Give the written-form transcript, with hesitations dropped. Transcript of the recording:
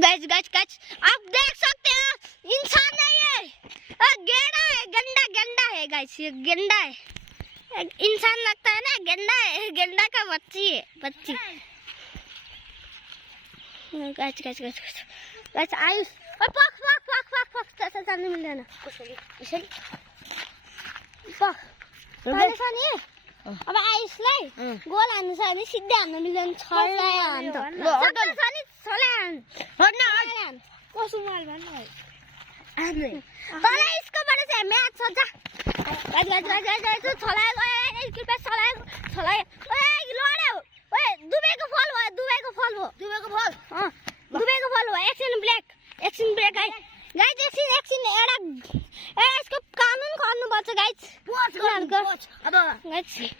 Guys guys guys आप देख सकते हो इंसान नहीं है, गेंडा है, गेंडा है गाइस, ये गेंडा है। इंसान लगता है ना, गेंडा है, गेंडा का बच्ची है, बच्ची। Guys guys guys guys Ayush पक पक पक पक पक ऐसा जाने मिल रहा ना इसे पक परेशान है। अब आयुषलाई गोल हान्नु छ भने सिधै हान्नु मिल्दैन, छल्लाई हान्छ सबै छ नि, छल्लाई हान् हट्न कसो माल भन्नु है तँलाई यसकोबाट चाहिँ म्याच छ जा गाइस गाइस गाइस गाइस छल्लाई गयो कृपया छल्लाई छल्लाई ओए लड्यो ओए दुबेको फल भयो, दुबेको फल भयो, दुबेको फल भयो। Action break guys guys action एउटा ए यसको कानुन गर्नुपर्छ गाइस। अब गाइस